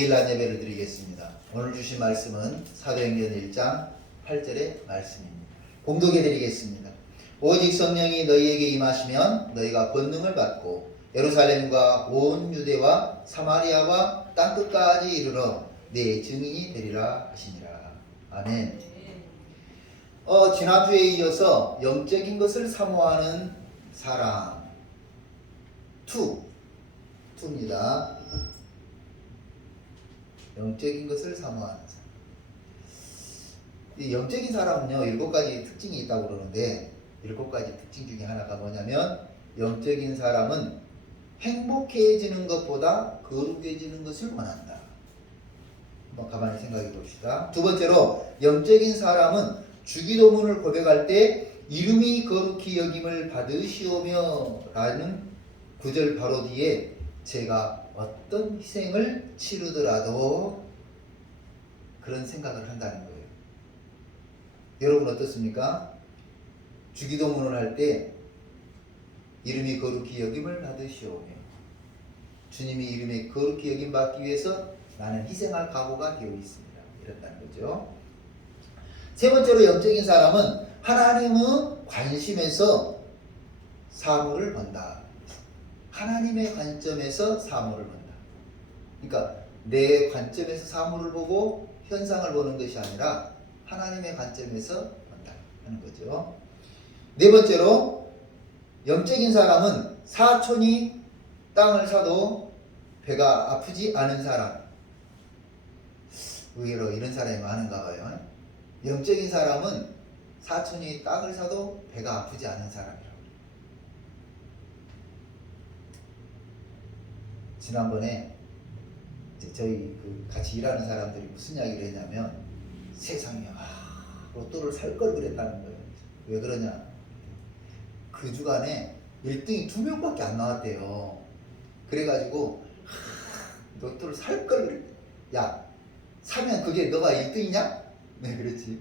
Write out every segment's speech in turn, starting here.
주일날 예배를 드리겠습니다. 오늘 주신 말씀은 사도행전 1장 8절의 말씀입니다. 봉독해 드리겠습니다. 오직 성령이 너희에게 임하시면 너희가 권능을 받고 예루살렘과 온 유대와 사마리아와 땅끝까지 이르러 내 증인이 되리라 하시니라. 아멘. 지난주에 이어서 영적인 것을 사모하는 사람 2입니다. 영적인 것을 사모하는 사람. 이 영적인 사람은요, 7가지 특징이 있다고 그러는데 7가지 특징 중에 하나가 뭐냐면 영적인 사람은 행복해지는 것보다 거룩해지는 것을 원한다. 한번 가만히 생각해 봅시다. 두 번째로, 영적인 사람은 주기도문을 고백할 때 이름이 거룩히 여김을 받으시오며 라는 구절 바로 뒤에 제가 어떤 희생을 치르더라도 그런 생각을 한다는 거예요. 여러분 어떻습니까? 주기도문을 할 때 이름이 거룩히 여김을 받으시오며, 주님이 이름에 거룩히 여김 받기 위해서 나는 희생할 각오가 되어 있습니다. 이렇다는 거죠. 세 번째로, 영적인 사람은 하나님의 관심에서 사물을 본다. 하나님의 관점에서 사물을 본다. 그러니까 내 관점에서 사물을 보고 현상을 보는 것이 아니라 하나님의 관점에서 본다 하는 거죠. 네 번째로, 영적인 사람은 사촌이 땅을 사도 배가 아프지 않은 사람. 의외로 이런 사람이 많은가 봐요. 영적인 사람은 사촌이 땅을 사도 배가 아프지 않은 사람이라고. 지난번에 저희 같이 일하는 사람들이 무슨 이야기를 했냐면, 세상에 로또를 살 걸 그랬다는 거예요. 왜 그러냐? 그 주간에 1등이 2명밖에 안 나왔대요. 그래가지고 로또를 살 걸 그랬대. 야, 사면 그게 너가 1등이냐? 네, 그렇지.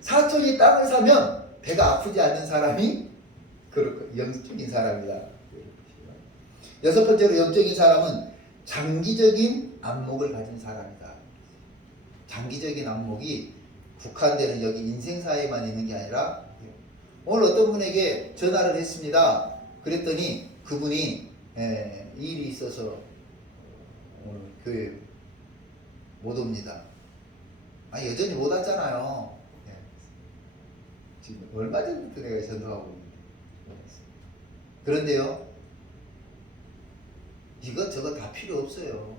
사촌이 땅을 사면 배가 아프지 않는 사람이 영적인 사람이다. 여섯 번째로, 영적인 사람은 장기적인 안목을 가진 사람이다. 장기적인 안목이 국한되는 여기 인생사에만 있는 게 아니라, 오늘 어떤 분에게 전화를 했습니다. 그랬더니 그분이 일이 있어서 오늘 교회 못 옵니다. 여전히 못 왔잖아요. 지금 얼마 전부터 내가 전도하고 있는데. 그런데요, 이거 저거 다 필요 없어요.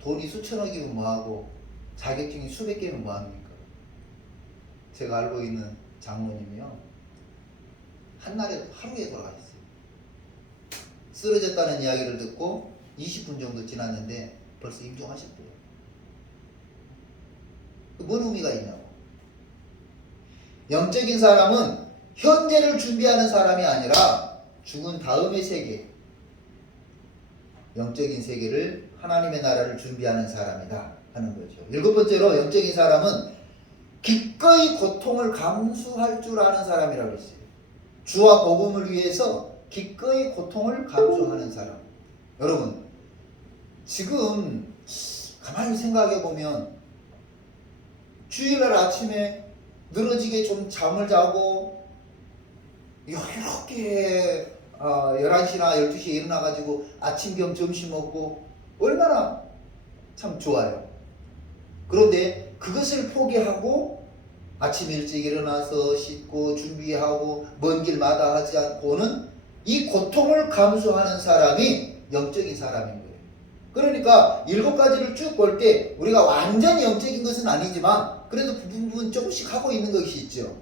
돈이 수천억이면 뭐하고 자격증이 수백 개면 뭐합니까? 제가 알고 있는 장모님이요, 한날에 하루에 돌아가셨어요. 쓰러졌다는 이야기를 듣고 20분 정도 지났는데 벌써 임종하셨대요. 뭔 의미가 있냐고. 영적인 사람은 현재를 준비하는 사람이 아니라 죽은 다음의 세계, 영적인 세계를, 하나님의 나라를 준비하는 사람이다 하는 거죠. 7번째로, 영적인 사람은 기꺼이 고통을 감수할 줄 아는 사람이라고 했어요. 주와 복음을 위해서 기꺼이 고통을 감수하는 사람. 여러분, 지금 가만히 생각해 보면 주일날 아침에 늘어지게 좀 잠을 자고 여유롭게 11시나 12시에 일어나가지고 아침 겸 점심 먹고 얼마나 참 좋아요. 그런데 그것을 포기하고 아침 일찍 일어나서 씻고 준비하고 먼 길 마다하지 않고는 이 고통을 감수하는 사람이 영적인 사람인 거예요. 그러니까 7가지를 쭉 볼 때 우리가 완전히 영적인 것은 아니지만 그래도 부분 조금씩 하고 있는 것이 있죠.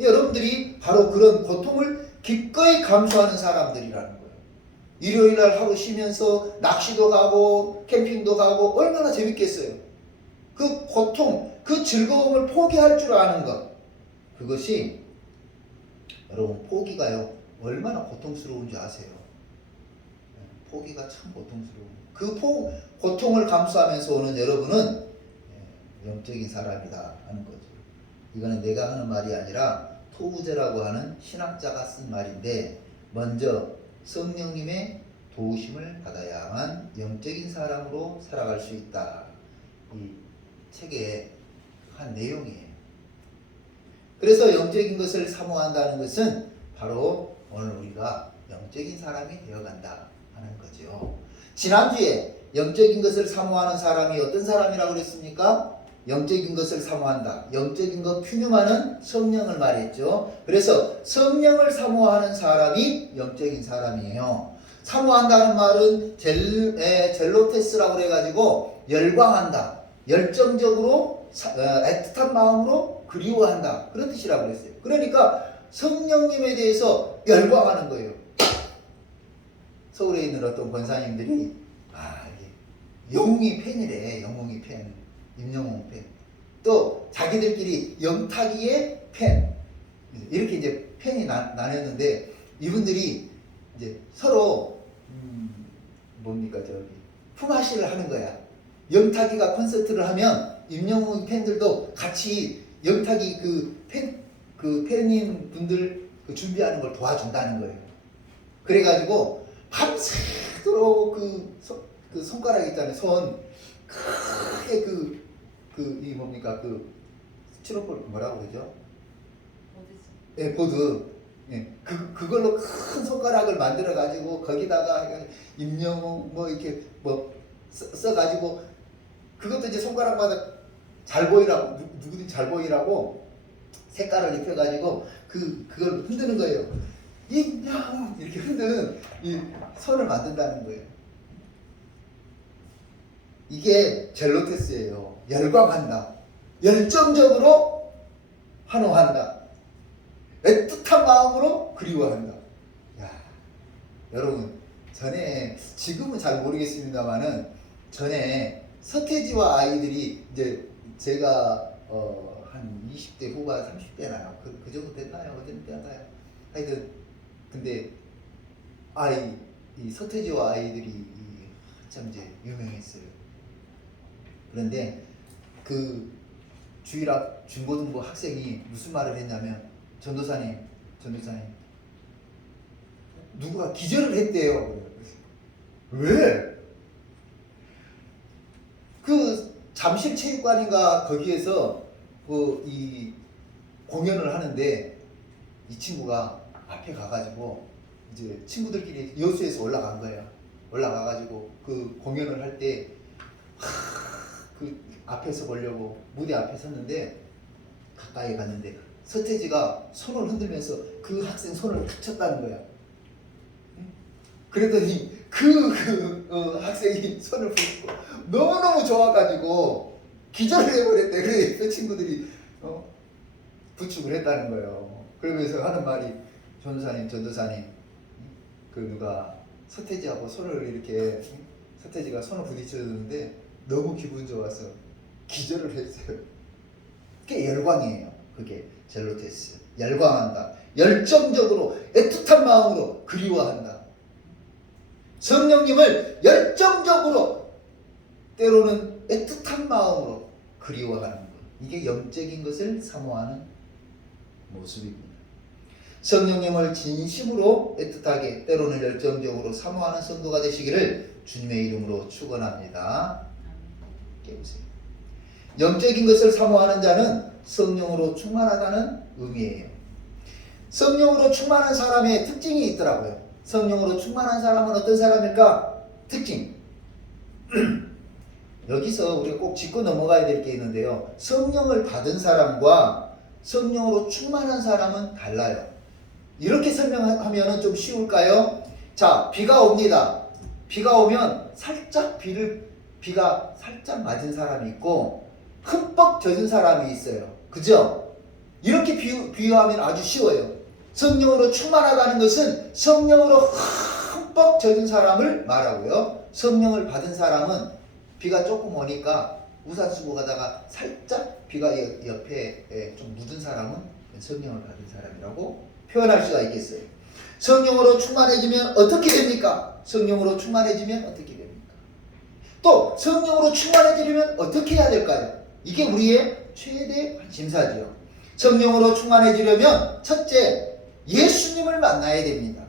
여러분들이 바로 그런 고통을 기꺼이 감수하는 사람들이라는 거예요. 일요일날 하루 쉬면서 낚시도 가고 캠핑도 가고 얼마나 재밌겠어요. 그 고통, 그 즐거움을 포기할 줄 아는 것, 그것이, 여러분, 포기가요 얼마나 고통스러운 줄 아세요? 포기가 참 고통스러워요. 그 고통을 감수하면서 오는 여러분은 영적인 사람이다 하는 거죠. 이거는 내가 하는 말이 아니라 토우제라고 하는 신학자가 쓴 말인데, 먼저 성령님의 도우심을 받아야만 영적인 사람으로 살아갈 수 있다. 이 책의 한 내용이에요. 그래서 영적인 것을 사모한다는 것은 바로 오늘 우리가 영적인 사람이 되어간다 하는 거죠. 지난주에 영적인 것을 사모하는 사람이 어떤 사람이라고 그랬습니까? 영적인 것을 사모한다. 영적인 것 균형하는 성령을 말했죠. 그래서 성령을 사모하는 사람이 영적인 사람이에요. 사모한다는 말은 젤로테스라고 그래가지고 열광한다. 열정적으로 애틋한 마음으로 그리워한다. 그런 뜻이라고 그랬어요. 그러니까 성령님에 대해서 열광하는 거예요. 서울에 있는 어떤 권사님들이 영웅이 팬이래. 영웅이 팬. 임영웅 팬. 또 자기들끼리 영탁이의 팬. 이렇게 이제 팬이 나눴는데 이분들이 이제 서로 품앗이를 하는 거야. 영탁이가 콘서트를 하면 임영웅 팬들도 같이 영탁이 그 팬인 분들 준비하는 걸 도와준다는 거예요. 그래가지고 밤새도록 그 손가락 있잖아요. 손 크게 스티로폴 뭐라고 그러죠? 보드죠. 예, 보드. 예, 그걸로 큰 손가락을 만들어 가지고 거기다가 임영웅 이렇게 써가지고 그것도 이제 손가락마다 잘 보이라고 누구든지 잘 보이라고 색깔을 입혀가지고 그걸 흔드는 거예요. 임영웅 이렇게 흔드는 이 손을 만든다는 거예요. 이게 젤로테스예요. 열광한다. 열정적으로 환호한다. 애틋한 마음으로 그리워한다. 야, 여러분 전에 지금은 잘 모르겠습니다만은 전에 서태지와 아이들이 이제 제가 한 20대 후반 30대 나요. 그 정도 됐나요? 어떤 때나요? 하여튼 근데 이 서태지와 아이들이 참 이제 유명했어요. 그런데 그 주일학 중고등부 학생이 무슨 말을 했냐면 전도사님 누구가 기절을 했대요. 왜? 그 잠실체육관인가 거기에서 이 공연을 하는데 이 친구가 앞에 가가지고 이제 친구들끼리 여수에서 올라간 거예요. 올라가가지고 그 공연을 할 때 그 앞에서 보려고 무대 앞에 섰는데 가까이 갔는데 서태지가 손을 흔들면서 그 학생 손을 탁 쳤다는 거야. 그랬더니 학생이 손을 붙이고 너무너무 좋아가지고 기절을 해버렸대. 그래 그 친구들이 부축을 했다는 거예요. 그러면서 하는 말이 전도사님 누가 서태지하고 손을 이렇게 서태지가 손을 부딪혔는데 너무 기분 좋아서 기절을 했어요. 그게 열광이에요. 그게 젤로테스. 열광한다. 열정적으로 애틋한 마음으로 그리워한다. 성령님을 열정적으로 때로는 애틋한 마음으로 그리워하는 것. 이게 영적인 것을 사모하는 모습입니다. 성령님을 진심으로 애틋하게 때로는 열정적으로 사모하는 성도가 되시기를 주님의 이름으로 축원합니다. 깨우세요. 영적인 것을 사모하는 자는 성령으로 충만하다는 의미예요. 성령으로 충만한 사람의 특징이 있더라고요. 성령으로 충만한 사람은 어떤 사람일까? 특징. 여기서 우리가 꼭 짚고 넘어가야 될 게 있는데요. 성령을 받은 사람과 성령으로 충만한 사람은 달라요. 이렇게 설명하면 좀 쉬울까요? 자, 비가 옵니다. 비가 오면 살짝 비가 살짝 맞은 사람이 있고 흠뻑 젖은 사람이 있어요. 그죠? 이렇게 비유하면 아주 쉬워요. 성령으로 충만하다는 것은 성령으로 흠뻑 젖은 사람을 말하고요. 성령을 받은 사람은 비가 조금 오니까 우산 쓰고 가다가 살짝 비가 옆에 좀 묻은 사람은 성령을 받은 사람이라고 표현할 수가 있겠어요. 성령으로 충만해지면 어떻게 됩니까? 성령으로 충만해지면 어떻게 됩니까? 또 성령으로 충만해지려면 어떻게 해야 될까요? 이게 우리의 최대 관심사지요. 성령으로 충만해지려면 첫째, 예수님을 만나야 됩니다.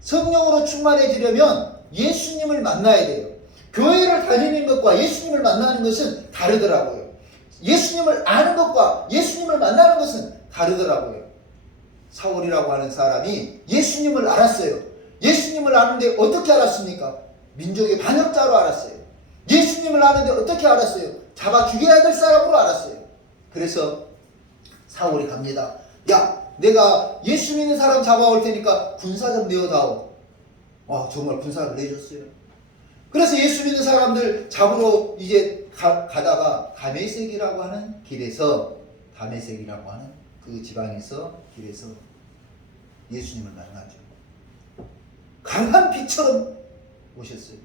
성령으로 충만해지려면 예수님을 만나야 돼요. 교회를 다니는 것과 예수님을 만나는 것은 다르더라고요. 예수님을 아는 것과 예수님을 만나는 것은 다르더라고요. 사울이라고 하는 사람이 예수님을 알았어요. 예수님을 아는데 어떻게 알았습니까? 민족의 반역자로 알았어요. 예수님을 아는데 어떻게 알았어요? 잡아 죽여야 될 사람으로 알았어요. 그래서 사울이 갑니다. 야, 내가 예수 믿는 사람 잡아올 테니까 군사 좀 내어다오. 정말 군사를 내줬어요. 그래서 예수 믿는 사람들 잡으러 이제 가다가 다메섹이라고 하는 길에서, 다메섹이라고 하는 그 지방에서 길에서 예수님을 만나죠. 강한 빛처럼 오셨어요.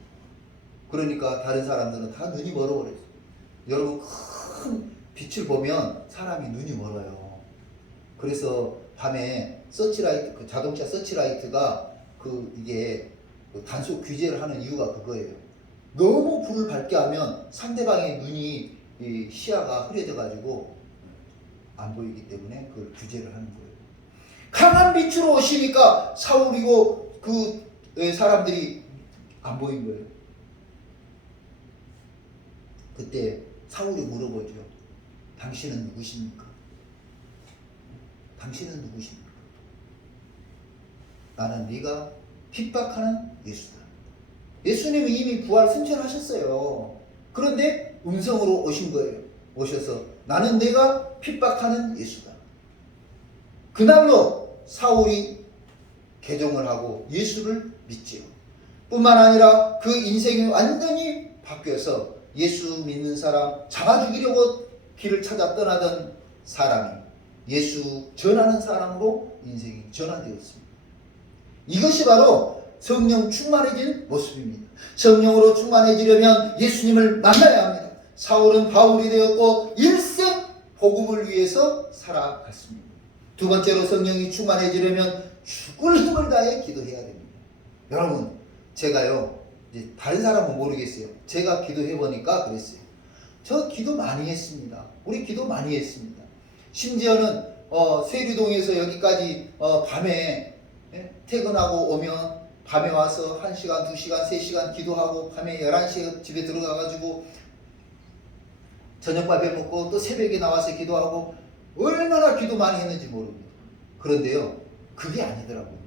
그러니까 다른 사람들은 다 눈이 멀어버렸어요. 여러분, 큰 빛을 보면 사람이 눈이 멀어요. 그래서 밤에 서치라이트, 그 자동차 서치라이트가 이게 단속 규제를 하는 이유가 그거예요. 너무 불을 밝게 하면 상대방의 눈이, 시야가 흐려져 가지고 안 보이기 때문에 그걸 규제를 하는 거예요. 강한 빛으로 오시니까 사울이고 그 사람들이 안 보인 거예요. 그때 사울이 물어보죠. 당신은 누구십니까? 당신은 누구십니까? 나는 네가 핍박하는 예수다. 예수님은 이미 부활 승천하셨어요. 그런데 음성으로 오신 거예요. 오셔서 나는 내가 핍박하는 예수다. 그날로 사울이 개종을 하고 예수를 믿지요. 뿐만 아니라 그 인생이 완전히 바뀌어서 예수 믿는 사람 잡아 죽이려고 길을 찾아 떠나던 사람이 예수 전하는 사람으로 인생이 전환되었습니다. 이것이 바로 성령 충만해진 모습입니다. 성령으로 충만해지려면 예수님을 만나야 합니다. 사울은 바울이 되었고 일생 복음을 위해서 살아갔습니다. 두 번째로 성령이 충만해지려면 죽을 힘을 다해 기도해야 됩니다. 여러분, 제가요, 이제 다른 사람은 모르겠어요. 제가 기도해 보니까 그랬어요. 저 기도 많이 했습니다. 우리 기도 많이 했습니다. 심지어는 세류동에서 여기까지 밤에 퇴근하고 오면 밤에 와서 1시간, 2시간, 3시간 기도하고 밤에 11시에 집에 들어가가지고 저녁밥에 먹고 또 새벽에 나와서 기도하고 얼마나 기도 많이 했는지 모릅니다. 그런데요, 그게 아니더라고요.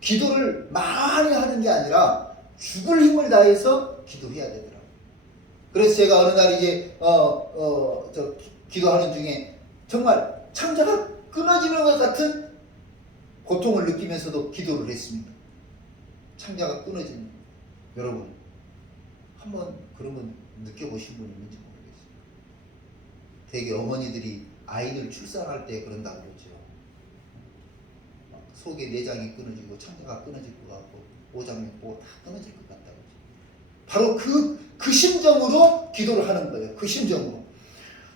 기도를 많이 하는 게 아니라 죽을 힘을 다해서 기도해야 되더라고요. 그래서 제가 어느 날 이제 기도하는 중에 정말 창자가 끊어지는 것 같은 고통을 느끼면서도 기도를 했습니다. 창자가 끊어지는 거예요. 여러분, 한번 그런 건 느껴보신 분 있는지 모르겠어요. 되게 어머니들이 아이들 출산할 때 그런다고 그러죠. 속에 내장이 끊어지고 창자가 끊어질 것 같고 오장육부 다 끊어질 것 같다고 그러죠. 바로 그 심정으로 기도를 하는 거예요. 그 심정으로.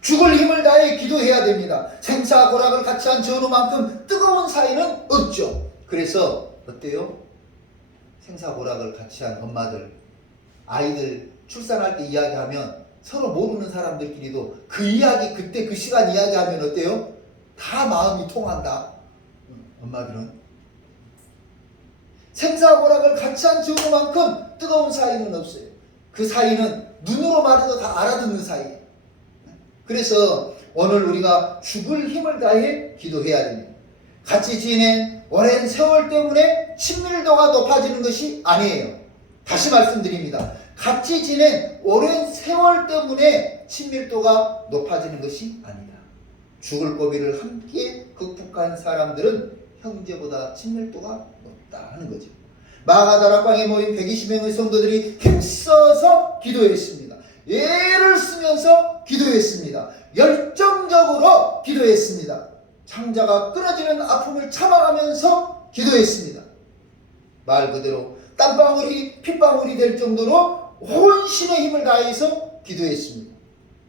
죽을 힘을 다해 기도해야 됩니다. 생사고락을 같이 한 전우만큼 뜨거운 사이는 없죠. 그래서 어때요? 생사고락을 같이 한 엄마들, 아이들 출산할 때 이야기하면 서로 모르는 사람들끼리도 그 이야기, 그때 그 시간 이야기하면 어때요? 다 마음이 통한다. 엄마들은 생사고락을 같이 한 전우만큼 뜨거운 사이는 없어요. 그 사이는 눈으로 말해도 다 알아듣는 사이예요. 그래서 오늘 우리가 죽을 힘을 다해 기도해야 됩니다. 같이 지낸 오랜 세월 때문에 친밀도가 높아지는 것이 아니에요. 다시 말씀드립니다. 같이 지낸 오랜 세월 때문에 친밀도가 높아지는 것이 아니다. 죽을 고비를 함께 극복한 사람들은 형제보다 친밀도가 높다 하는 거죠. 마가다락방에 모인 120명의 성도들이 힘써서 기도했습니다. 애를 쓰면서 기도했습니다. 열정적으로 기도했습니다. 창자가 끊어지는 아픔을 참아가면서 기도했습니다. 말 그대로 땀방울이 핏방울이 될 정도로 온 신의 힘을 다해서 기도했습니다.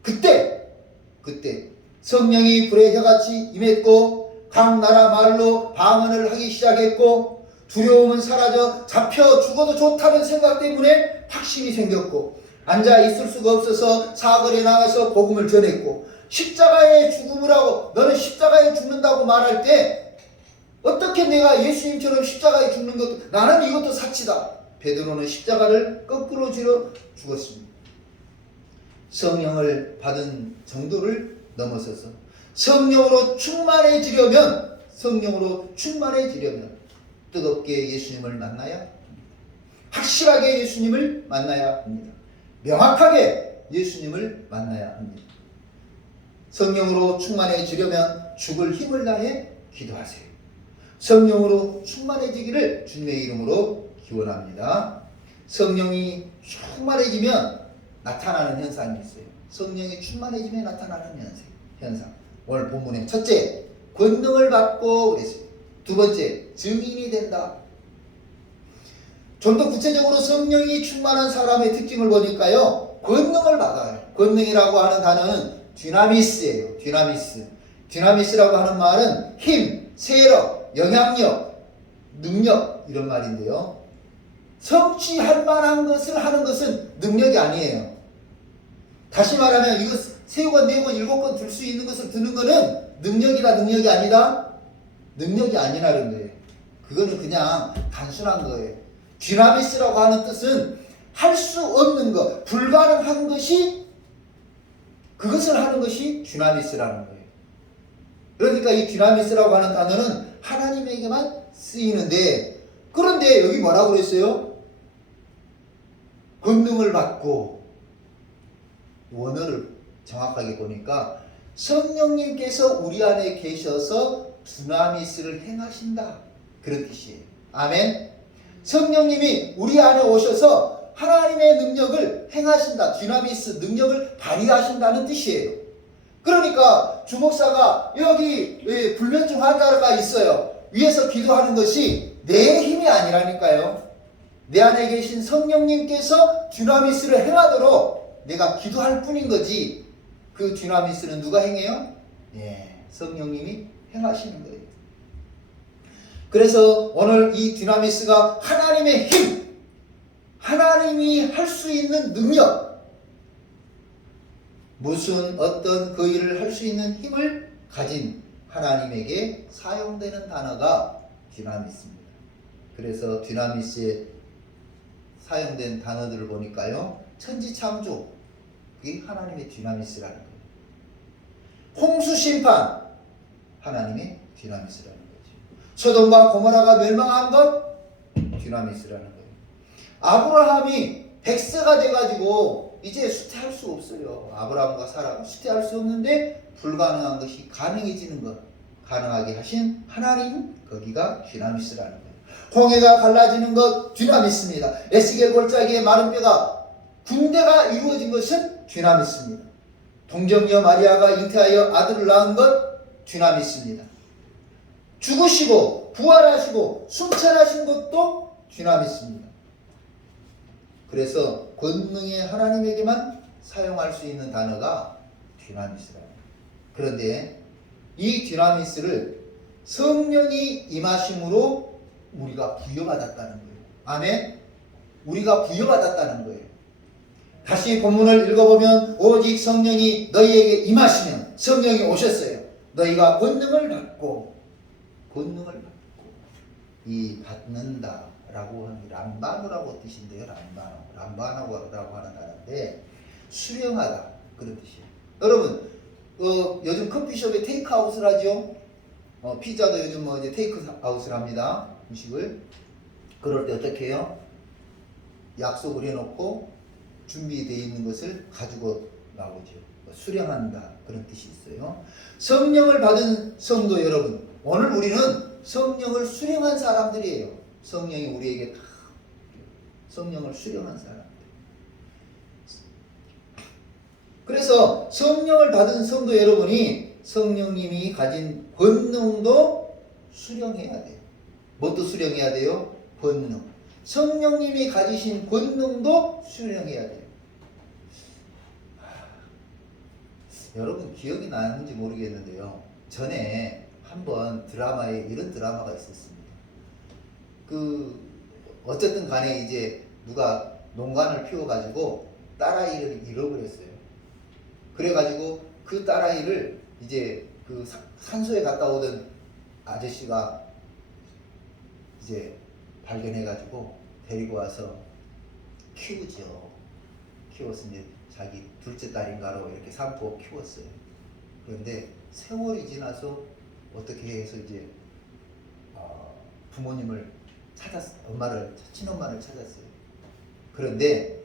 그때 성령이 불의 혀같이 임했고 각 나라 말로 방언을 하기 시작했고 두려움은 사라져 잡혀 죽어도 좋다는 생각 때문에 확신이 생겼고 앉아 있을 수가 없어서 사거리에 나가서 복음을 전했고 십자가에 죽음을 하고 너는 십자가에 죽는다고 말할 때 어떻게 내가 예수님처럼 십자가에 죽는 것도 나는 이것도 사치다. 베드로는 십자가를 거꾸로 지러 죽었습니다. 성령을 받은 정도를 넘어서서 성령으로 충만해지려면 뜨겁게 예수님을 만나야 합니다. 확실하게 예수님을 만나야 합니다. 명확하게 예수님을 만나야 합니다. 성령으로 충만해지려면 죽을 힘을 다해 기도하세요. 성령으로 충만해지기를 주님의 이름으로 기원합니다. 성령이 충만해지면 나타나는 현상이 있어요. 성령이 충만해지면 나타나는 현상. 오늘 본문의 첫째, 권능을 받고 그랬어요. 두 번째, 증인이 된다. 좀 더 구체적으로 성령이 충만한 사람의 특징을 보니까요, 권능을 받아요. 권능이라고 하는 단어는 디나미스예요. 디나미스라고 하는 말은 힘, 세력, 영향력, 능력 이런 말인데요. 성취할 만한 것을 하는 것은 능력이 아니에요. 다시 말하면 이거 3권, 4권, 7권 들 수 있는 것을 드는 것은 능력이 아니다? 능력이 아니라는 거예요. 그거는 그냥 단순한 거예요. 디나미스라고 하는 뜻은 할 수 없는 것, 불가능한 것이 그것을 하는 것이 디나미스라는 거예요. 그러니까 이 디나미스라고 하는 단어는 하나님에게만 쓰이는데, 그런데 여기 뭐라고 그랬어요? 권능을 받고, 원어를 정확하게 보니까 성령님께서 우리 안에 계셔서 두나미스를 행하신다, 그런 뜻이에요. 아멘. 성령님이 우리 안에 오셔서 하나님의 능력을 행하신다, 디나미스 능력을 발휘하신다는 뜻이에요. 그러니까 주목사가 여기 불면증 환자가 있어요. 위에서 기도하는 것이 내 힘이 아니라니까요. 내 안에 계신 성령님께서 디나미스를 행하도록 내가 기도할 뿐인 거지, 그 디나미스는 누가 행해요? 성령님이 행하시는 거예요. 그래서 오늘 이 디나미스가 하나님의 힘, 하나님이 할 수 있는 능력, 무슨 어떤 그 일을 할 수 있는 힘을 가진 하나님에게 사용되는 단어가 디나미스입니다. 그래서 디나미스에 사용된 단어들을 보니까요, 천지창조, 그게 하나님의 디나미스라는 거예요. 홍수심판, 하나님의 디나미스라는 거죠. 소돔과 고모라가 멸망한 것, 디나미스라는 거예요. 아브라함이 100세가 돼가지고 이제 수태할 수 없어요. 아브라함과 사라가 수태할 수 없는데 불가능한 것이 가능해지는 것, 가능하게 하신 하나님, 거기가 디나미스라는 거예요. 홍해가 갈라지는 것, 디나미스입니다. 에스겔 골짜기의 마른 뼈가 군대가 이루어진 것은 디나미스입니다. 동정녀 마리아가 잉태하여 아들을 낳은 것, 디나미스입니다. 죽으시고 부활하시고 승천하신 것도 디나미스입니다. 그래서 권능의 하나님에게만 사용할 수 있는 단어가 디나미스라는 거예요. 그런데 이 디나미스를 성령이 임하심으로 우리가 부여받았다는 거예요. 아멘? 우리가 부여받았다는 거예요. 다시 본문을 읽어보면 오직 성령이 너희에게 임하시면, 성령이 오셨어요. 너희가 권능을 받고 이 받는다라고 하는 람바노라고 뜻인데요. 람바노라고 하는 단어인데 수령하다, 그런 뜻이에요. 여러분 요즘 커피숍에 테이크아웃을 하죠. 피자도 요즘 이제 테이크아웃을 합니다. 음식을. 그럴 때 어떻게 해요? 약속을 해놓고 준비되어 있는 것을 가지고 나오죠. 수령한다, 그런 뜻이 있어요. 성령을 받은 성도 여러분, 오늘 우리는 성령을 수령한 사람들이에요. 성령이 우리에게 다 성령을 수령한 사람들. 그래서 성령을 받은 성도 여러분이 성령님이 가진 권능도 수령해야 돼요. 뭣도 수령해야 돼요? 권능. 성령님이 가지신 권능도 수령해야 돼요. 여러분 기억이 나는지 모르겠는데요. 전에 한번 드라마에 이런 드라마가 있었습니다. 어쨌든 간에 이제 누가 농간을 피워가지고 딸아이를 잃어버렸어요. 그래가지고 그 딸아이를 이제 산소에 갔다 오던 아저씨가 이제 발견해가지고 데리고 와서 키우죠. 키워서 이제 자기 둘째 딸인가로 이렇게 삼고 키웠어요. 그런데 세월이 지나서 어떻게 해서 이제 부모님을 친엄마를 찾았어요. 그런데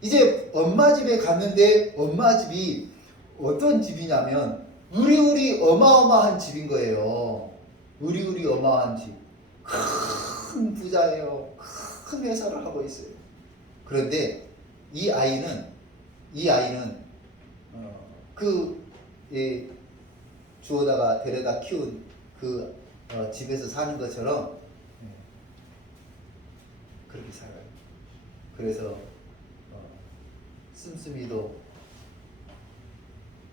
이제 엄마 집에 갔는데 엄마 집이 어떤 집이냐면 우리우리 어마어마한 집인 거예요. 우리우리 어마어마한 집. 큰 부자예요. 큰 회사를 하고 있어요. 그런데 이 아이는 주워다가 데려다 키운 그 집에서 사는 것처럼 그렇게 살아요. 그래서 씀씀이도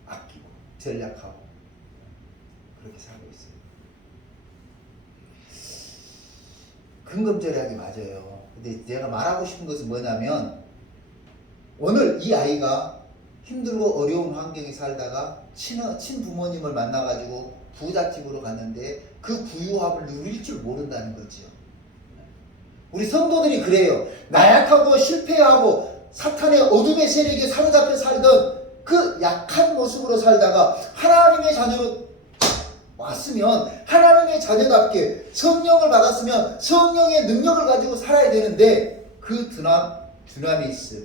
아끼고 전략하고 그렇게 살고 있어요. 근검절약이 맞아요. 근데 제가 말하고 싶은 것은 뭐냐면 오늘 이 아이가 힘들고 어려운 환경에 살다가 친부모님을 만나가지고 부잣집으로 갔는데 그 부유함을 누릴 줄 모른다는 거죠. 우리 성도들이 그래요. 나약하고 실패하고 사탄의 어둠의 세력에 사로잡혀 살던 그 약한 모습으로 살다가 하나님의 자녀로 왔으면 하나님의 자녀답게 성령을 받았으면 성령의 능력을 가지고 살아야 되는데 그 두나미 있어요.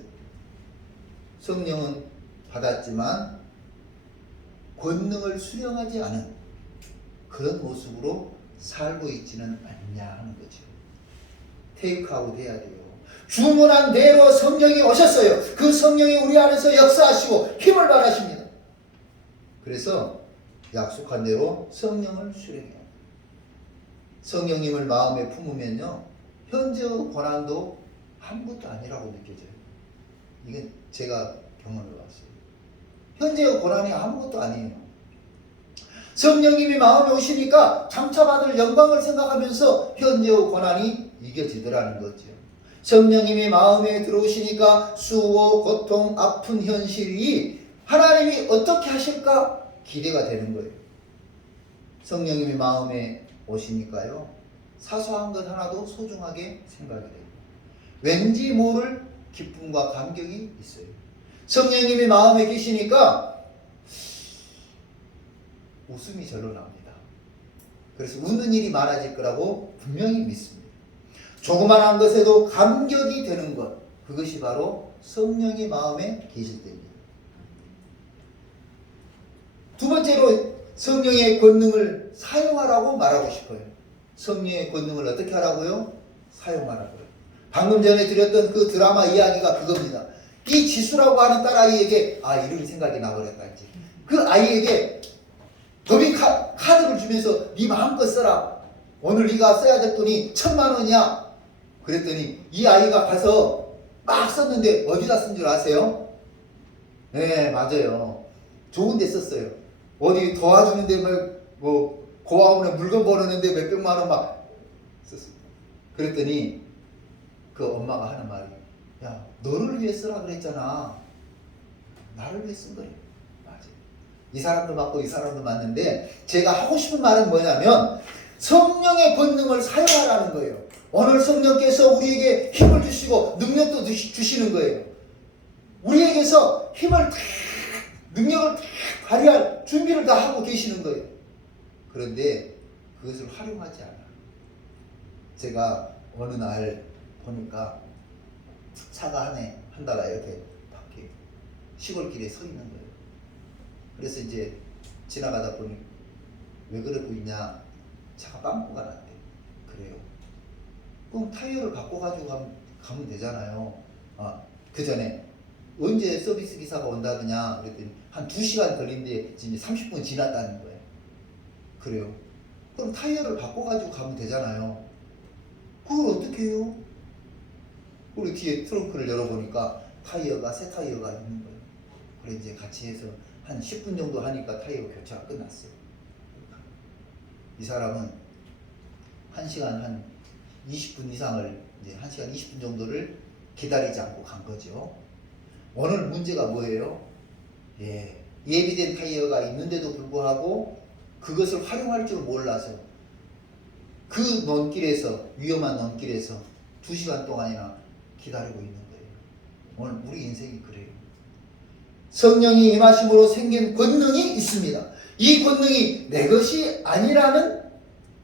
성령은 받았지만 권능을 수령하지 않은 그런 모습으로 살고 있지는 않냐 하는 거죠. 테이크아웃 해야 돼요. 주문한 대로 성령이 오셨어요. 그 성령이 우리 안에서 역사하시고 힘을 발하십니다. 그래서 약속한 대로 성령을 수령해요. 성령님을 마음에 품으면요, 현재의 고난도 아무것도 아니라고 느껴져요. 이건 제가 경험해 봤어요. 현재의 고난이 아무것도 아니에요. 성령님이 마음에 오시니까 장차받을 영광을 생각하면서 현재의 고난이 이겨지더라는 거죠. 성령님이 마음에 들어오시니까 수고, 고통, 아픈 현실이 하나님이 어떻게 하실까 기대가 되는 거예요. 성령님이 마음에 오시니까요, 사소한 것 하나도 소중하게 생각이 돼요. 왠지 모를 기쁨과 감격이 있어요. 성령님이 마음에 계시니까 웃음이 절로 나옵니다. 그래서 웃는 일이 많아질 거라고 분명히 믿습니다. 조그만한 것에도 감격이 되는 것, 그것이 바로 성령이 마음에 계실 때입니다. 두 번째로 성령의 권능을 사용하라고 말하고 싶어요. 성령의 권능을 어떻게 하라고요? 사용하라고요. 방금 전에 드렸던 그 드라마 이야기가 그겁니다. 이 지수라고 하는 딸아이에게 이름이 생각이 나버렸다. 이제 그 아이에게 법인 카드를 주면서 네 마음껏 써라. 오늘 네가 써야 될 돈이 1,000,000원이야. 그랬더니 이 아이가 가서 막 썼는데 어디다 쓴 줄 아세요? 네, 맞아요. 좋은 데 썼어요. 어디 도와주는데 뭐 고아원에 물건 버리는데 몇백만 원 막 썼습니다. 그랬더니 그 엄마가 하는 말이, 야, 너를 위해 쓰라 그랬잖아. 나를 위해 쓴 거예요. 맞아요. 이 사람도 맞고 이 사람도 맞는데 제가 하고 싶은 말은 뭐냐면 성령의 권능을 사용하라는 거예요. 오늘 성령께서 우리에게 힘을 주시고 능력도 주시는 거예요. 우리에게서 힘을 능력을 발휘할 준비를 다 하고 계시는 거예요. 그런데 그것을 활용하지 않아요. 제가 어느 날 보니까 차가 한 대가 이렇게 밖에 시골길에 서 있는 거예요. 그래서 이제 지나가다 보니 왜 그러고 있냐, 차가 빵꾸가 났대. 그래요. 그럼 타이어를 바꿔가지고 가면 되잖아요. 그 전에 언제 서비스 기사가 온다더냐 그랬더니 한 2시간 걸린데 지금 30분 지났다는 거예요. 그래요. 그럼 타이어를 바꿔가지고 가면 되잖아요. 그걸 어떻게 해요? 우리 뒤에 트렁크를 열어보니까 새 타이어가 있는 거예요. 그래 이제 같이 해서 한 10분 정도 하니까 타이어 교체가 끝났어요. 이 사람은 1시간 한 20분 이상을 이제 1시간 20분 정도를 기다리지 않고 간 거죠. 오늘 문제가 뭐예요? 예비된 타이어가 있는데도 불구하고 그것을 활용할 줄 몰라서 그 위험한 논길에서 2시간 동안이나 기다리고 있는 거예요. 오늘 우리 인생이 그래요. 성령이 임하심으로 생긴 권능이 있습니다. 이 권능이 내 것이 아니라는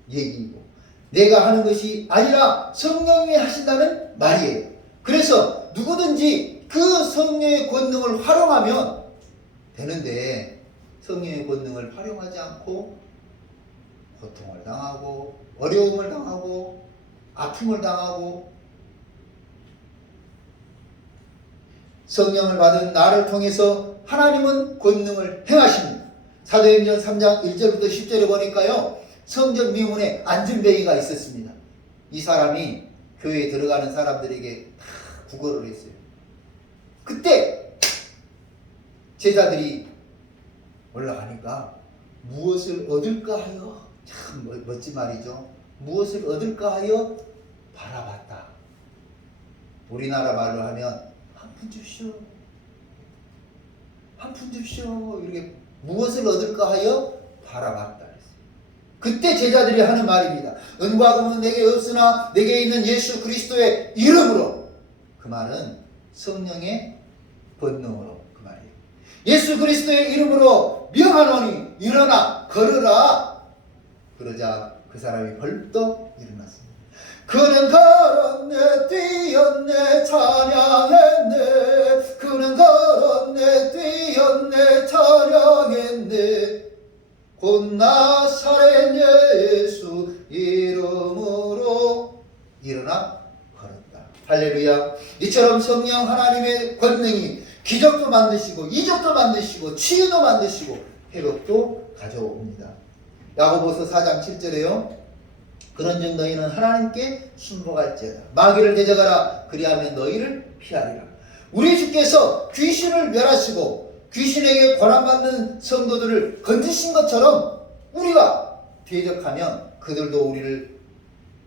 얘기이고 내가 하는 것이 아니라 성령이 하신다는 말이에요. 그래서 누구든지 그 성령의 권능을 활용하면 되는데 성령의 권능을 활용하지 않고 고통을 당하고 어려움을 당하고 아픔을 당하고 성령을 받은 나를 통해서 하나님은 권능을 행하십니다. 사도행전 3장 1절부터 10절에 보니까요. 성전 미문에 안진뱅이가 있었습니다. 이 사람이 교회에 들어가는 사람들에게 다 구걸을 했어요. 그때 제자들이 올라가니까 무엇을 얻을까 하여, 참 멋진 말이죠. 무엇을 얻을까 하여 바라봤다. 우리나라 말로 하면 한 푼 줍쇼, 한 푼 줍쇼, 이렇게 무엇을 얻을까 하여 바라봤다. 그때 제자들이 하는 말입니다. 은과 금은 내게 없으나 내게 있는 예수 그리스도의 이름으로. 그 말은 성령의 권능으로 그 말이에요. 예수 그리스도의 이름으로 명하노니 일어나 걸으라. 그러자 그 사람이 벌떡 일어났습니다. 그는 걸었네 뛰었네 찬양했네. 그는 걸었네 뛰었네 찬양했네. 곧 나사렛 예수 이름으로 일어나 걸었다. 할렐루야. 이처럼 성령 하나님의 권능이 기적도 만드시고 이적도 만드시고 치유도 만드시고 회복도 가져옵니다. 야고보서 4장 7절에요. 그런즉 너희는 하나님께 순복할지어다. 마귀를 대적하라. 그리하면 너희를 피하리라. 우리 주께서 귀신을 멸하시고 귀신에게 권한받는 성도들을 건지신 것처럼 우리가 대적하면 그들도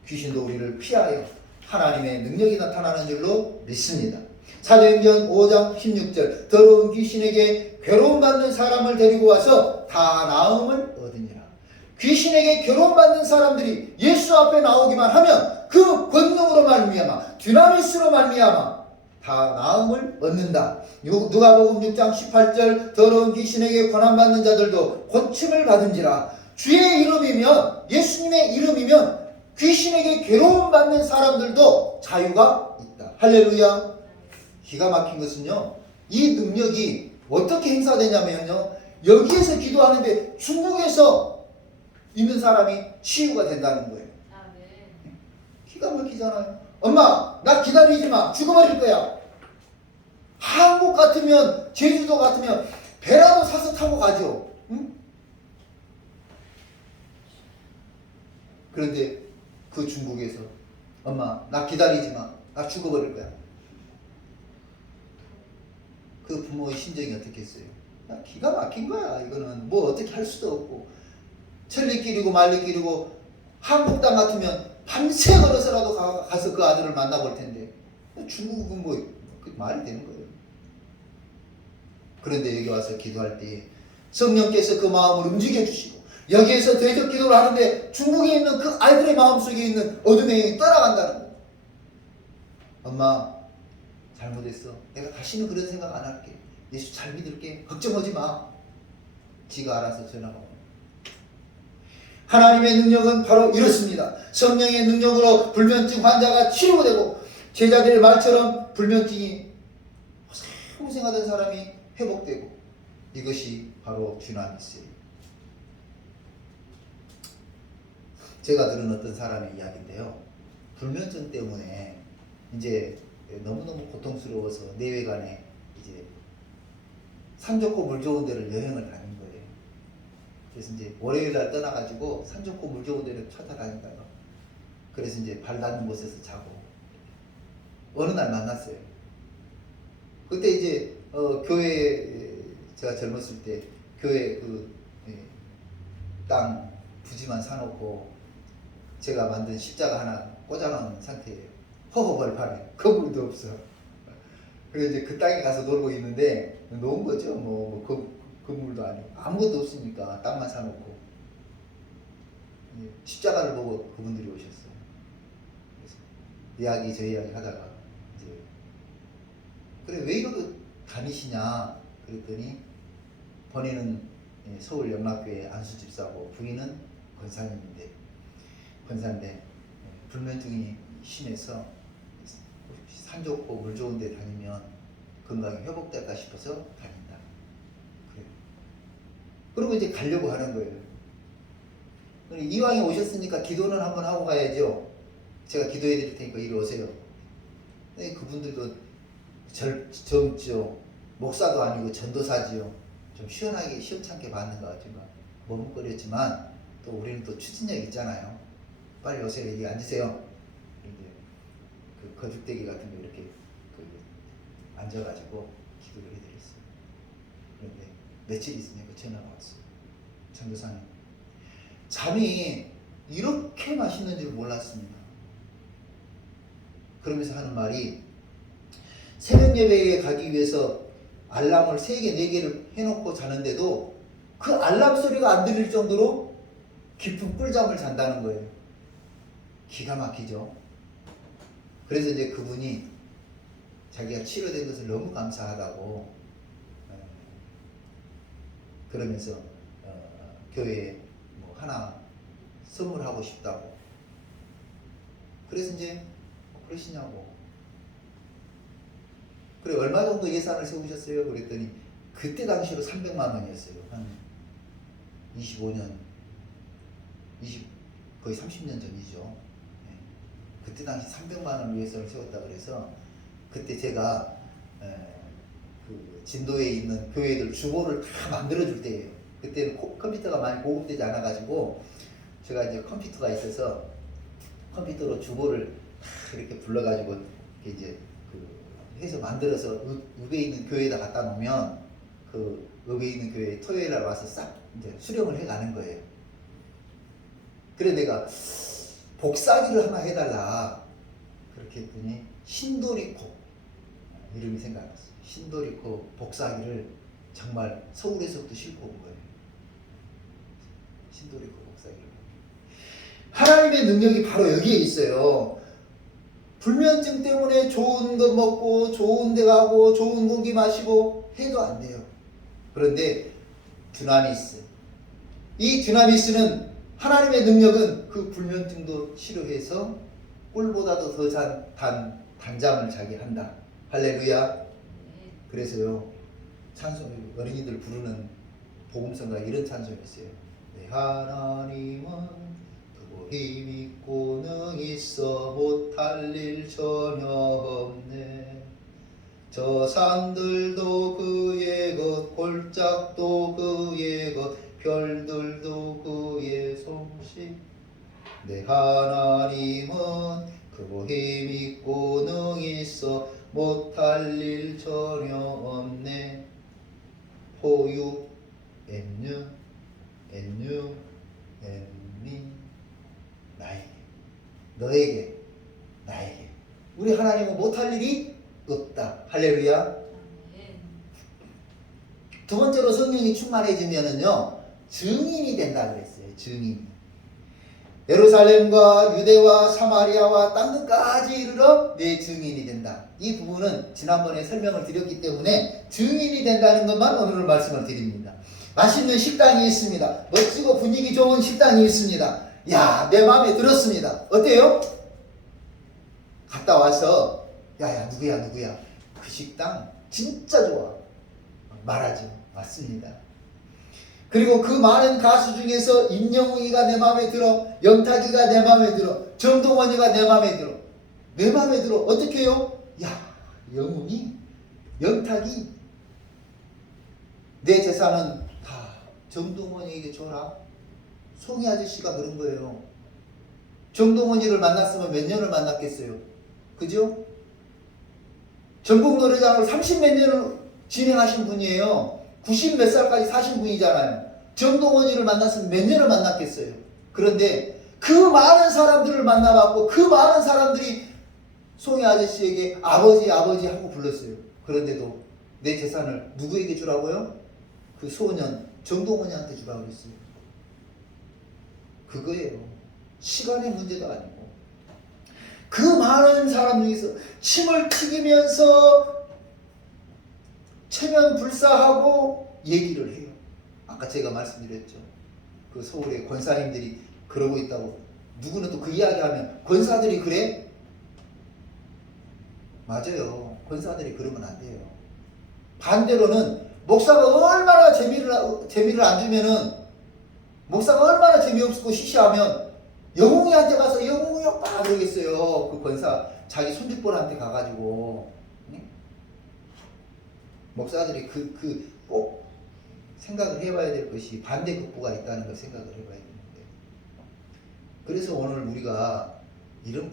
귀신도 우리를 피하여 하나님의 능력이 나타나는 줄로 믿습니다. 사도행전 5장 16절 더러운 귀신에게 괴로움받는 사람을 데리고 와서 다 나음을 얻으니라. 귀신에게 괴로움받는 사람들이 예수 앞에 나오기만 하면 그 권능으로 말미암아 dynamis로 말미암아 다 나음을 얻는다. 누가복음 6장 18절 더러운 귀신에게 권한받는 자들도 고침을 받은지라. 주의 이름이면 예수님의 이름이면 귀신에게 괴로움받는 사람들도 자유가 있다. 할렐루야. 기가 막힌 것은요. 이 능력이 어떻게 행사되냐면요. 여기에서 기도하는데 중국에서 있는 사람이 치유가 된다는 거예요. 기가 막히잖아요. 엄마 나 기다리지 마. 죽어버릴 거야. 한국 같으면 제주도 같으면 배라도 사서 타고 가죠. 응? 그런데 그 중국에서 엄마 나 기다리지 마. 나 죽어버릴 거야. 그 부모의 심정이 어떻겠어요? 기가 막힌 거야. 이거는 뭐 어떻게 할 수도 없고 천리길이고 만리길이고 한국 땅 같으면 밤새 걸어서라도 가서 그 아들을 만나볼 텐데 중국은 뭐 말이 되는 거예요. 그런데 여기 와서 기도할 때 성령께서 그 마음을 움직여 주시고 여기에서 대적 기도를 하는데 중국에 있는 그 아이들의 마음속에 있는 어둠의 영이 떠나간다는 거예요. 엄마 잘못했어. 내가 다시는 그런 생각 안 할게. 예수 잘 믿을게. 걱정하지 마. 지가 알아서 전화가 오고. 하나님의 능력은 바로 이렇습니다. 성령의 능력으로 불면증 환자가 치료되고 제자들의 말처럼 불면증이 고생하던 사람이 회복되고 이것이 바로 dynamis예요. 제가 들은 어떤 사람의 이야기인데요. 불면증 때문에 이제 너무너무 고통스러워서 내외간에 이제 산 좋고 물 좋은 데를 여행을 다닌 거예요. 그래서 이제 월요일 날 떠나가지고 산 좋고 물 좋은 데를 찾아다니다가 그래서 이제 발 닿는 곳에서 자고 어느 날 만났어요. 그때 이제 교회 제가 젊었을 때 교회 땅 부지만 사놓고 제가 만든 십자가 하나 꽂아놓은 상태예요. 허허벌판에 건물도 없어. 그래서 이제 그 땅에 가서 놀고 있는데 놓은 거죠. 건물도 아니고 아무것도 없으니까 땅만 사놓고 십자가를 보고 그분들이 오셨어요. 그래서 저 이야기 하다가 이제 그래 왜 이러고 다니시냐 그랬더니 본인은 서울 영락교회 안수집사고 부인은 권사인데 불면증이 심해서 산 좋고 물 좋은 데 다니면 건강이 회복될까 싶어서 다닌다. 그래요. 그리고 이제 가려고 하는 거예요. 이왕에 오셨으니까 기도는 한번 하고 가야죠. 제가 기도해 드릴 테니까 이리 오세요. 그분들도 젊죠. 목사도 아니고 전도사지요. 좀 시원찮게 받는 것 같지만 머뭇거렸지만 또 우리는 또 추진력 있잖아요. 빨리 오세요. 여기 앉으세요. 이제 그 거죽대기 같은 거 이렇게 앉아가지고 기도를 해드렸어요. 그런데 며칠 있으니까 전화가 왔어요. 전도사님, 잠이 이렇게 맛있는 줄 몰랐습니다. 그러면서 하는 말이 새벽 예배에 가기 위해서 알람을 3개, 4개를 해놓고 자는데도 그 알람 소리가 안 들릴 정도로 깊은 꿀잠을 잔다는 거예요. 기가 막히죠. 그래서 이제 그분이 자기가 치료된 것을 너무 감사하다고 그러면서 교회에 뭐 하나 선물하고 싶다고. 그래서 이제 그러시냐고. 그래 얼마 정도 예산을 세우셨어요? 그랬더니 그때 당시로 300만 원이었어요. 한 25년, 거의 30년 전이죠. 그때 당시 300만 원 예산을 세웠다 그래서 그때 제가 그 진도에 있는 교회들 주보를 다 만들어줄 때예요. 그때는 컴퓨터가 많이 보급되지 않아가지고 제가 이제 컴퓨터가 있어서 컴퓨터로 주보를 다 이렇게 불러가지고 이제 해서 만들어서 읍에 있는 교회에다 갖다 놓으면 그 읍에 있는 교회에 토요일날 와서 싹 이제 수령을 해가는 거예요. 그래 내가 복사기를 하나 해달라 그렇게 했더니 신도리코 이름이 생각났어요. 신도리코 복사기를 정말 서울에서부터 싣고 온 거예요. 신도리코 복사기를. 하나님의 능력이 바로 여기에 있어요. 불면증 때문에 좋은 것 먹고 좋은 데 가고 좋은 공기 마시고 해도 안 돼요. 그런데 두나미스, 이 두나미스는 하나님의 능력은 그 불면증도 치료해서 꿀보다도 더 단잠을 자게 한다. 할렐루야. 그래서요 찬송 어린이들 부르는 복음성가 이런 찬송이 있어요. 내 하나님은 힘 있고 능 있어 못할 일 전혀 없네. 저 산들도 그의 것, 골짜기도 그의 것, 별들도 그의 솜씨. 내 하나님은 크고 힘 있고 능 있어 못할 일 전혀 없네. 포유 엔유 엔미 나에게, 너에게, 나에게. 우리 하나님은 못할 일이 없다. 할렐루야. 두 번째로 성령이 충만해지면은요 증인이 된다 그랬어요. 증인. 예루살렘과 유대와 사마리아와 땅 끝까지 이르러 내 증인이 된다. 이 부분은 지난번에 설명을 드렸기 때문에 증인이 된다는 것만 오늘 말씀을 드립니다. 맛있는 식당이 있습니다. 멋지고 분위기 좋은 식당이 있습니다. 야, 내 마음에 들었습니다. 어때요? 갔다 와서 야야 누구야 그 식당 진짜 좋아 말하죠. 맞습니다. 그리고 그 많은 가수 중에서 임영웅이가 내 마음에 들어, 영탁이가 내 마음에 들어, 정동원이가 내 마음에 들어. 내 마음에 들어. 어떻게 해요? 야, 영웅이, 영탁이 내 재산은 다 정동원이에게 줘라. 송이 아저씨가 그런 거예요. 정동원이를 만났으면 몇 년을 만났겠어요. 그죠? 전국 노래장을 30몇 년을 진행하신 분이에요. 90 몇 살까지 사신 분이잖아요. 정동원이를 만났으면 몇 년을 만났겠어요. 그런데 그 많은 사람들을 만나봤고 그 많은 사람들이 송이 아저씨에게 아버지 하고 불렀어요. 그런데도 내 재산을 누구에게 주라고요? 그 소년 정동원이한테 주라고 그랬어요. 그거예요. 시간의 문제도 아니고 그 많은 사람 중에서 침을 튀기면서 체면 불사하고 얘기를 해요. 아까 제가 말씀드렸죠. 그 서울의 권사님들이 그러고 있다고. 누구는 또 그 이야기하면 권사들이 그래? 맞아요. 권사들이 그러면 안 돼요. 반대로는 목사가 얼마나 재미를 안 주면은, 목사가 얼마나 재미없고 시시하면 영웅이한테 가서 영웅이 오빠 그러겠어요. 그 권사 자기 손짓벌한테 가가지고. 목사들이 꼭 생각을 해봐야 될 것이 반대급부가 있다는 걸 생각을 해봐야 되는데, 그래서 오늘 우리가 이런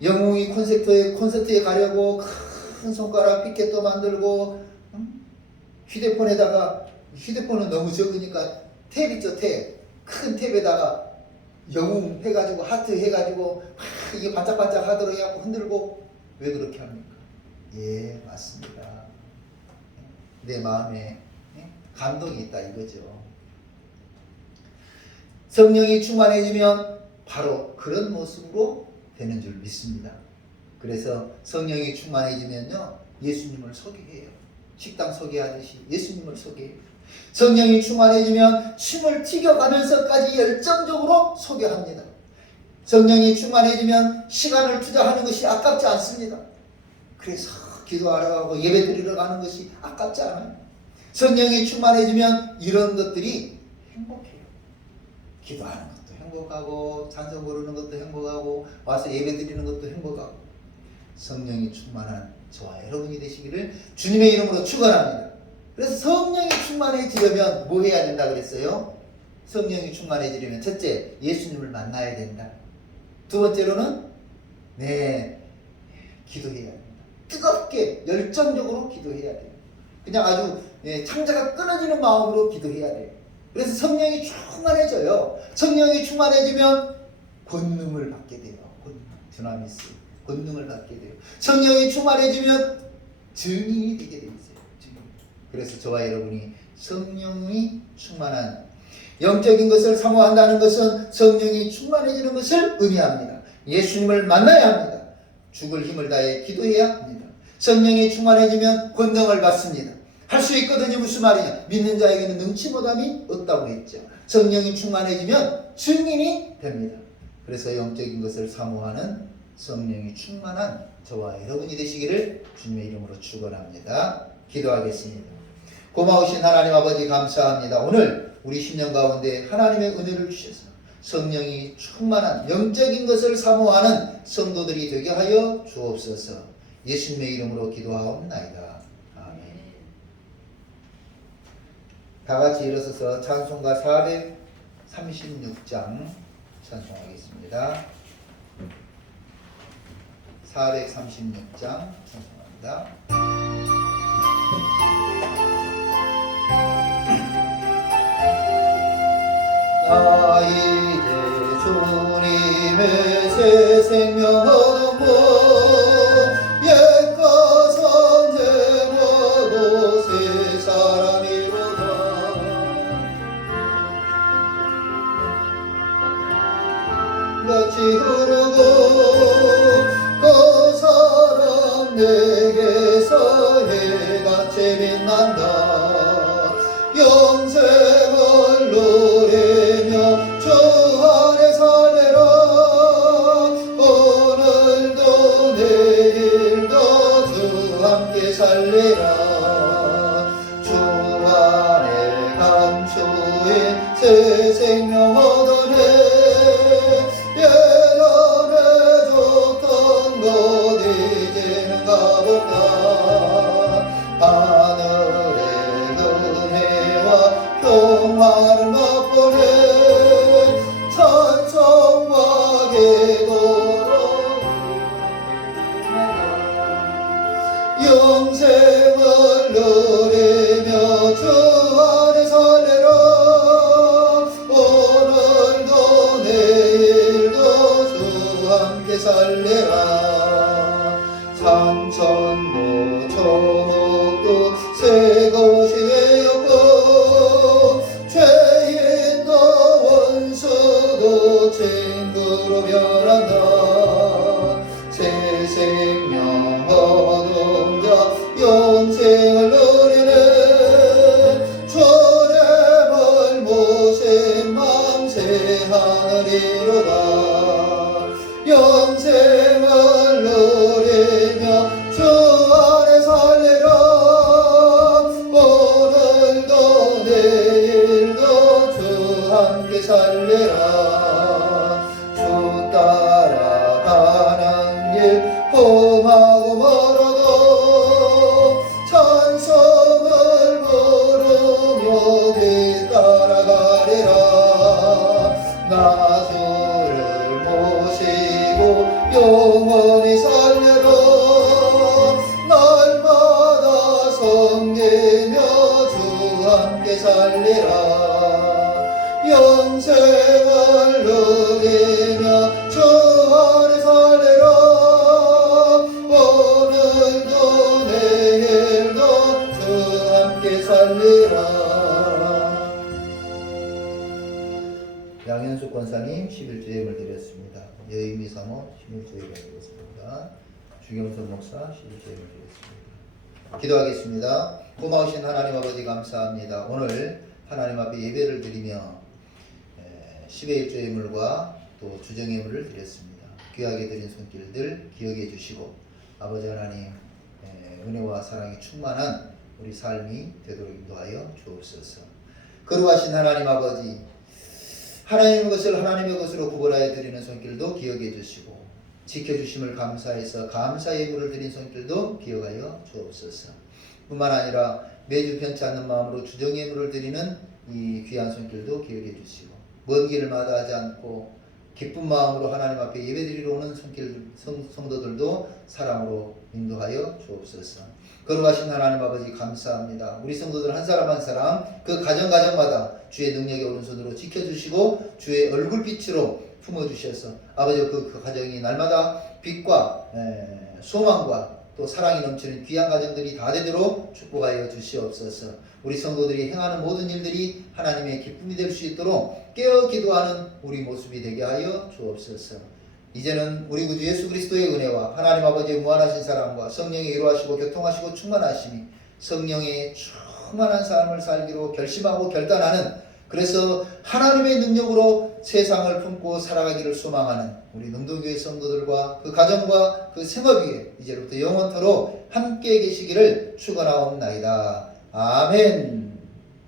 영웅이 콘서트에 가려고 큰 손가락 피켓도 만들고, 휴대폰은 너무 적으니까 탭 있죠, 탭. 큰 탭에다가 영웅 해가지고 하트 해가지고 이게 반짝반짝 하도록 해갖고 흔들고. 왜 그렇게 합니까? 예, 맞습니다. 내 마음에 감동이 있다 이거죠. 성령이 충만해지면 바로 그런 모습으로 되는 줄 믿습니다. 그래서 성령이 충만해지면요, 예수님을 소개해요. 식당 소개하듯이 예수님을 소개해요. 성령이 충만해지면 침을 튀겨가면서까지 열정적으로 소개합니다. 성령이 충만해지면 시간을 투자하는 것이 아깝지 않습니다. 그래서 기도하러 가고 예배 드리러 가는 것이 아깝지 않아요. 성령이 충만해지면 이런 것들이 행복해요. 기도하는 것도 행복하고, 찬송 부르는 것도 행복하고, 와서 예배 드리는 것도 행복하고. 성령이 충만한 저와 여러분이 되시기를 주님의 이름으로 축원합니다. 그래서 성령이 충만해지려면 뭐 해야 된다 그랬어요? 성령이 충만해지려면 첫째, 예수님을 만나야 된다. 두 번째로는 기도해야 된다. 뜨겁게 열정적으로 기도해야 돼요. 그냥 아주 창자가 끊어지는 마음으로 기도해야 돼요. 그래서 성령이 충만해져요. 성령이 충만해지면 권능을 받게 돼요. 드나미스, 권능을 받게 돼요. 성령이 충만해지면 증인이 되게 되어 있어요. 증인. 그래서 저와 여러분이 성령이 충만한, 영적인 것을 사모한다는 것은 성령이 충만해지는 것을 의미합니다. 예수님을 만나야 합니다. 죽을 힘을 다해 기도해야 합니다. 성령이 충만해지면 권능을 받습니다. 할 수 있거든요. 무슨 말이냐? 믿는 자에게는 능치 못함이 없다고 했죠. 성령이 충만해지면 증인이 됩니다. 그래서 영적인 것을 사모하는 성령이 충만한 저와 여러분이 되시기를 주님의 이름으로 축원합니다. 기도하겠습니다. 고마우신 하나님 아버지 감사합니다. 오늘 우리 심령 가운데 하나님의 은혜를 주셔서 성령이 충만한 영적인 것을 사모하는 성도들이 되게 하여 주옵소서. 예수님의 이름으로 기도하옵나이다. 아멘. 다 같이 일어서서 찬송가 436장 찬송하겠습니다. 436장 찬송합니다. 나 이제 주님의 새 생명 얻고 옛것 선제하고 새 사람이로다. 같이 흐르고 그 사랑 내게서 해같이 빛난다. 영생을 누리며 주 안에 살래라. 오늘도 내일도 주 함께 살래라. 주 안에 감추인 새 생명 얻으네. 예전에 줬던 것 이제는 가볼까. 하늘의 은혜와 평화를 맛보네. 찬송과 계곡으로 영생을 누리며 주 안에 살래라. 오늘도 내일도 주 함께 살래라. 상천도 초목도 새 것이 되었고 죄인도 원수도 친구로 변한다. 영생을 누리는 주님을 모신 맘새하느리로다. 영생을 누리며 주 안에 살리라. 오늘도 내일도 주 함께 살리라. 주 따라가는 길 험하고 멀어도 찬송을 부르며 뒤따라가리라. 나 주를 모시고 영원히 살리라. 날마다 섬기며 주 함께 살리라. 영생을 누리며 주 안에 살리라. 오늘도 내일도 주 함께 살리라. 양현숙 권사님 11주 예물 드렸습니다. 여의미 사모 16주 예물 드렸습니다. 주경선 목사 11주 예물 드렸습니다. 기도하겠습니다. 고마우신 하나님 아버지 감사합니다. 오늘 하나님 앞에 예배를 드리며 10의 1조 예물과 또 주정 예물을 드렸습니다. 귀하게 드린 손길들 기억해 주시고 아버지 하나님 은혜와 사랑이 충만한 우리 삶이 되도록 인도하여 주옵소서. 거룩하신 하나님 아버지, 하나님의 것을 하나님의 것으로 구분하여 드리는 손길도 기억해 주시고 지켜주심을 감사해서 감사 예물을 드린 손길도 기억하여 주옵소서. 뿐만 아니라 매주 편치 않는 마음으로 주정 예물을 드리는 이 귀한 손길도 기억해 주시고 먼 길을 마다하지 않고 기쁜 마음으로 하나님 앞에 예배드리러 오는 성도들도 사랑으로 인도하여 주옵소서. 거룩하신 하나님 아버지 감사합니다. 우리 성도들 한 사람 한 사람 그 가정마다 주의 능력의 오른손으로 지켜주시고 주의 얼굴빛으로 품어주셔서 아버지 그 가정이 날마다 빛과 소망과 또 사랑이 넘치는 귀한 가정들이 다 되도록 축복하여 주시옵소서. 우리 성도들이 행하는 모든 일들이 하나님의 기쁨이 될 수 있도록 깨어 기도하는 우리 모습이 되게 하여 주옵소서. 이제는 우리 구주 예수 그리스도의 은혜와 하나님 아버지의 무한하신 사랑과 성령의 이루하시고 교통하시고 충만하심이 성령의 충만한 삶을 살기로 결심하고 결단하는, 그래서 하나님의 능력으로 세상을 품고 살아가기를 소망하는 우리 능동교회 성도들과 그 가정과 그 생업 위에 이제부터 영원토록 함께 계시기를 축원하옵나이다. 아멘.